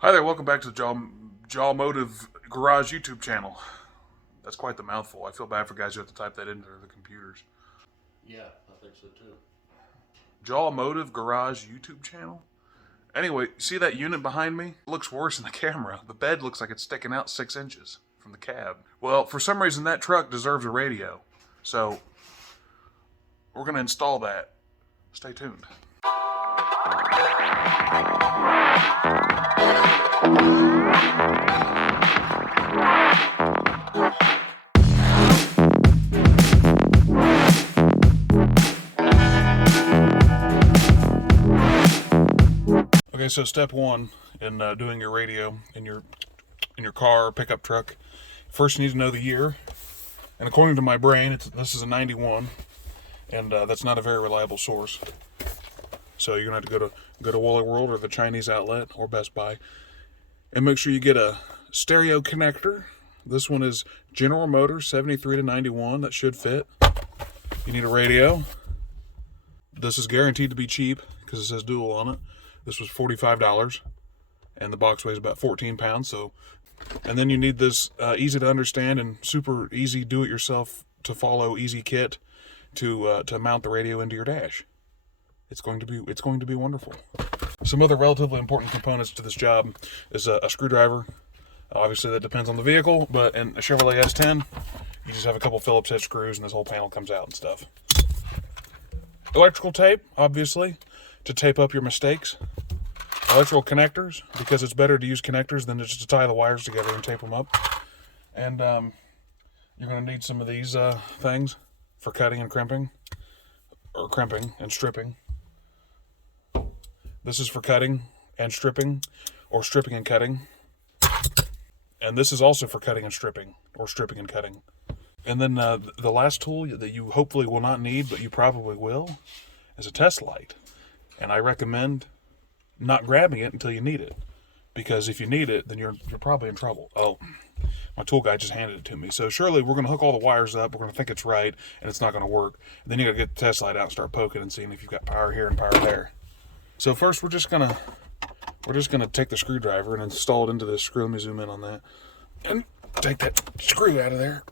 Hi there, welcome back to the JawAmotive Garage YouTube channel. That's quite the mouthful. I feel bad for guys who have to type that into the computers. Yeah, I think so too. JawAmotive Garage YouTube channel? Anyway, see that unit behind me? It looks worse in the camera. The bed looks like it's sticking out 6 inches from the cab. Well, for some reason that truck deserves a radio. So, we're going to install that. Stay tuned. Okay, so step one in doing your radio in your car or pickup truck, first you need to know the year. And according to my brain, this is a 91, and that's not a very reliable source. So you're gonna have to go to Wally World or the Chinese outlet or Best Buy, and make sure you get a stereo connector. This one is General Motors 73 to 91. That should fit. You need a radio. This is guaranteed to be cheap because it says dual on it. This was $45, and the box weighs about 14 pounds. So, and then you need this easy to understand and super easy do-it-yourself to follow easy kit to mount the radio into your dash. It's going to be wonderful. Some other relatively important components to this job is a screwdriver. Obviously, that depends on the vehicle, but in a Chevrolet S10, you just have a couple Phillips head screws, and this whole panel comes out and stuff. Electrical tape, obviously, to tape up your mistakes. Electrical connectors, because it's better to use connectors than just to tie the wires together and tape them up. And you're going to need some of these things for cutting and crimping, or crimping and stripping. This is for cutting and stripping, or stripping and cutting. And this is also for cutting and stripping, or stripping and cutting. And then the last tool that you hopefully will not need, but you probably will, is a test light. And I recommend not grabbing it until you need it, because if you need it, then you're probably in trouble. Oh, my tool guy just handed it to me. So surely we're going to hook all the wires up, we're going to think it's right, and it's not going to work. And then you got to get the test light out and start poking and seeing if you've got power here and power there. So first we're just gonna take the screwdriver and install it into this screw. Let me zoom in on that and take that screw out of there.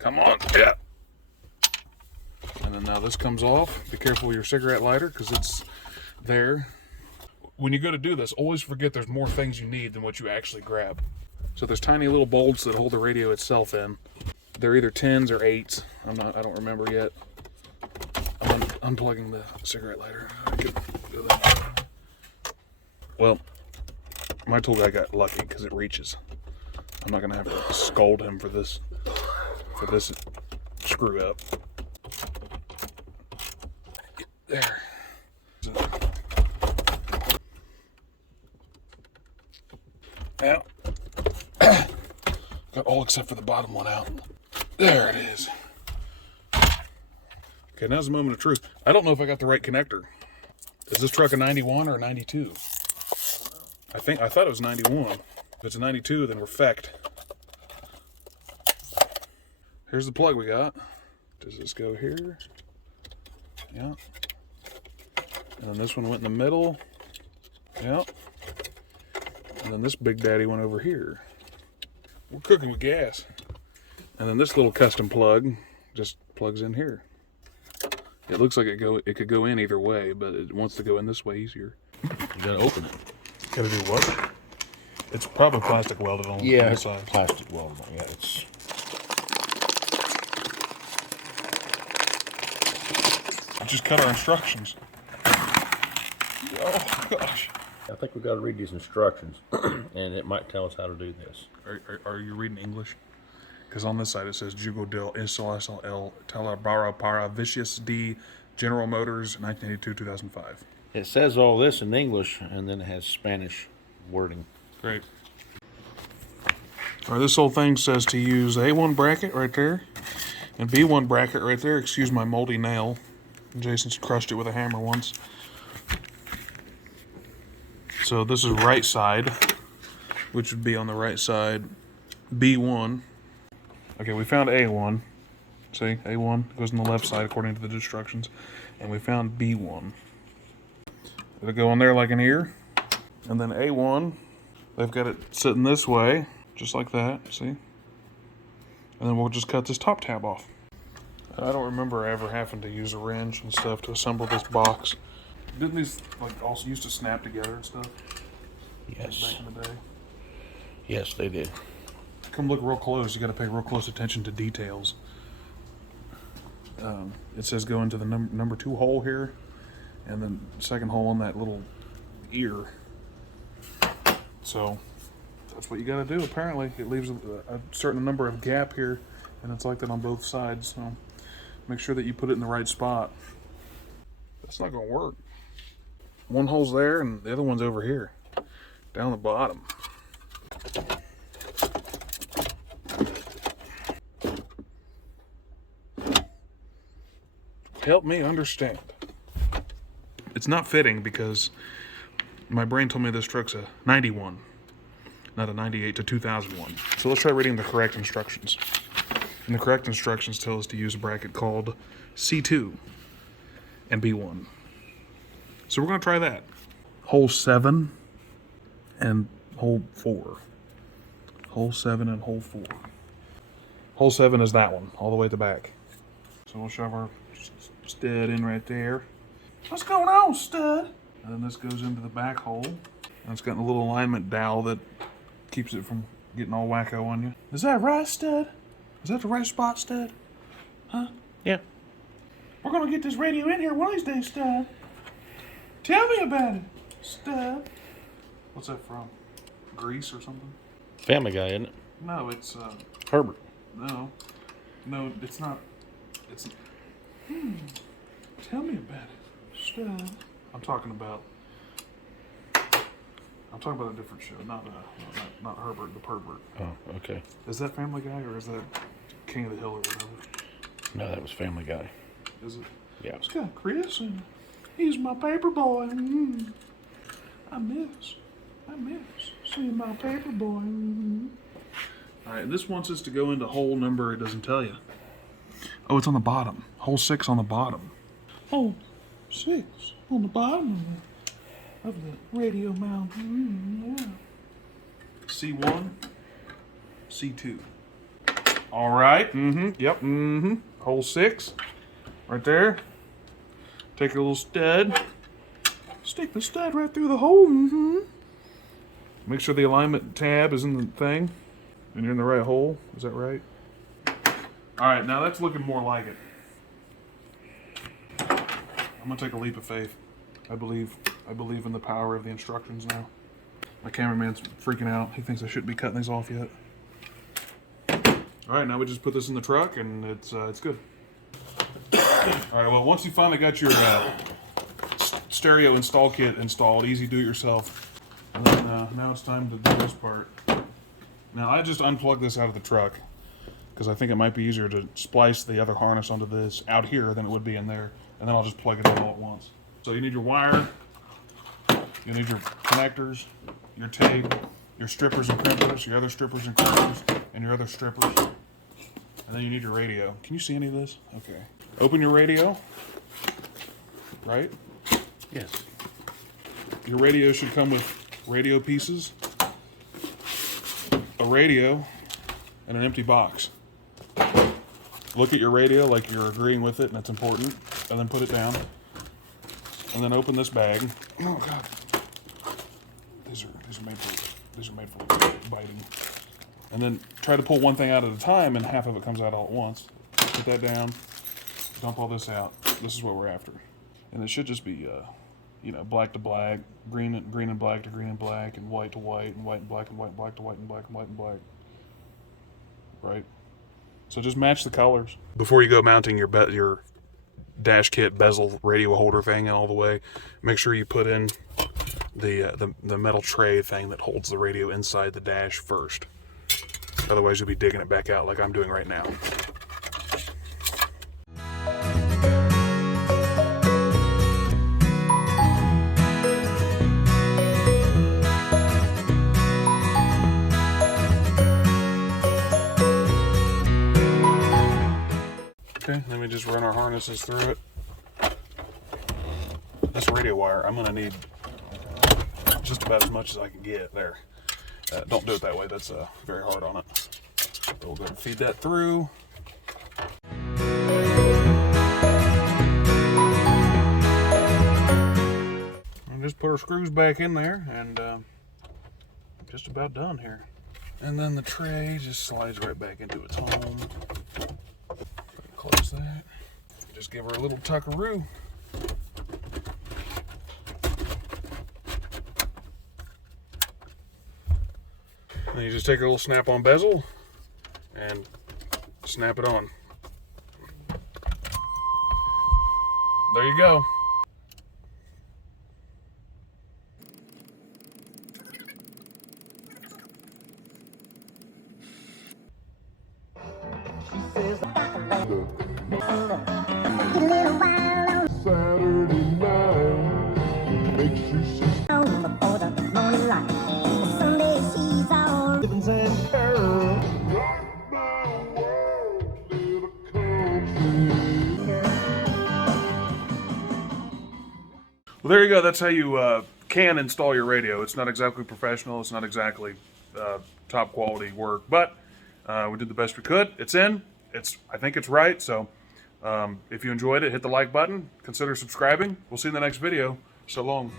Come on, yeah. And then now this comes off. Be careful with your cigarette lighter because it's there. When you go to do this, always forget there's more things you need than what you actually grab. So there's tiny little bolts that hold the radio itself in. They're either 10s or 8s. I don't remember yet. I'm unplugging the cigarette lighter. Well, my tool guy got lucky because it reaches. I'm not gonna have to scold him for this screw up. There. Now, got all except for the bottom one out. There it is. Okay, now's the moment of truth. I don't know if I got the right connector. Is this truck a 91 or a 92? I thought it was 91. If it's a 92, then we're fecked. Here's the plug we got. Does this go here? Yeah. And then this one went in the middle. Yeah. And then this big daddy went over here. We're cooking with gas. And then this little custom plug just plugs in here. It looks like it could go in either way, but it wants to go in this way easier. You gotta open it. Gotta do what? It's probably plastic welded on the side. Plastic welded. Yeah, it's. Just cut our instructions. Oh gosh. I think we got to read these instructions, and it might tell us how to do this. Are you reading English? Because on this side it says Jugo del Instalación el Talabara para Vicious D General Motors 1982-2005. It says all this in English, and then it has Spanish wording. Great. All right, this whole thing says to use A1 bracket right there and B1 bracket right there. Excuse my moldy nail. Jason's crushed it with a hammer once. So this is right side, which would be on the right side, B1. Okay, we found A1. See, A1 goes on the left side according to the instructions. And we found B1. It'll go on there like an ear. And then A1, they've got it sitting this way, just like that, see? And then we'll just cut this top tab off. I don't remember ever having to use a wrench and stuff to assemble this box. Didn't these like also used to snap together and stuff? Yes. Back in the day. Yes, they did. Come look real close. You got to pay real close attention to details. It says go into the number 2 hole here, and then second hole in that little ear. So that's what you got to do. Apparently, it leaves a certain number of gap here, and it's like that on both sides. So make sure that you put it in the right spot. That's not going to work. One hole's there, and the other one's over here, down the bottom. Help me understand. It's not fitting because my brain told me this truck's a 91, not a 98 to 2001. So let's try reading the correct instructions. And the correct instructions tell us to use a bracket called C2 and B1. So we're going to try that. Hole 7 and hole 4. Hole 7 and hole 4. Hole 7 is that one, all the way at the back. So we'll shove our stud in right there. What's going on, stud? And then this goes into the back hole. And it's got a little alignment dowel that keeps it from getting all wacko on you. Is that right, stud? Is that the right spot, stud? Huh? Yeah. We're gonna get this radio in here one of these days, stud. Tell me about it, stud. What's that from? Grease or something? Family Guy, isn't it? No, it's Herbert. no, it's not. It's. Tell me about it, stud. I'm talking about a different show, not Herbert the Pervert. Oh, okay. Is that Family Guy or is that King of the Hill or whatever? No, that was Family Guy. Is it? Yeah. It's got Chris and he's my paper boy. I miss seeing my paper boy. All right, this wants us to go into hole number. It doesn't tell you. Oh, it's on the bottom. Hole 6 on the bottom. Hole 6 on the bottom of the radio mount. Yeah. C1, C2. All right. Yep. Hole 6, right there. Take a little stud. Stick the stud right through the hole. Make sure the alignment tab is in the thing, and you're in the right hole. Is that right? All right. Now that's looking more like it. I'm gonna take a leap of faith. I believe in the power of the instructions now. My cameraman's freaking out. He thinks I shouldn't be cutting these off yet. All right, now we just put this in the truck, and it's good. All right. Well, once you finally got your stereo install kit installed, easy do-it-yourself, and then now it's time to do this part. Now I just unplugged this out of the truck because I think it might be easier to splice the other harness onto this out here than it would be in there, and then I'll just plug it in all at once. So you need your wire, you need your connectors, your tape, your strippers and crimpers, your other strippers and crimpers, and your other strippers. And then you need your radio. Can you see any of this? Okay. Open your radio. Right? Yes. Your radio should come with radio pieces, a radio, and an empty box. Look at your radio like you're agreeing with it and it's important, and then put it down. And then open this bag. Oh God. These are made for biting. And then try to pull one thing out at a time, and half of it comes out all at once. Put that down. Dump all this out. This is what we're after. And it should just be, black to black, green and black to green and black, and white to white, and white and black and white and black to white and black and white and black. Right? So just match the colors. Before you go mounting your dash kit bezel radio holder thing all the way, make sure you put in the metal tray thing that holds the radio inside the dash first. Otherwise, you'll be digging it back out like I'm doing right now. Okay, then we just run our harnesses through it. This radio wire, I'm gonna need just about as much as I can get there. Don't do it that way, that's very hard on it. But we'll go ahead and feed that through. And just put our screws back in there, and just about done here. And then the tray just slides right back into its home. Close that. Just give her a little tuckaroo. And you just take a little snap-on bezel and snap it on. There you go. Saturday night makes you see before the morning light. Sunday she's all ribbons and pearls. Rock my world, little country. Well, there you go. That's how you can install your radio. It's not exactly professional. It's not exactly top quality work, but we did the best we could. It's in. I think it's right. So if you enjoyed it, hit the like button. Consider subscribing. We'll see you in the next video. So long.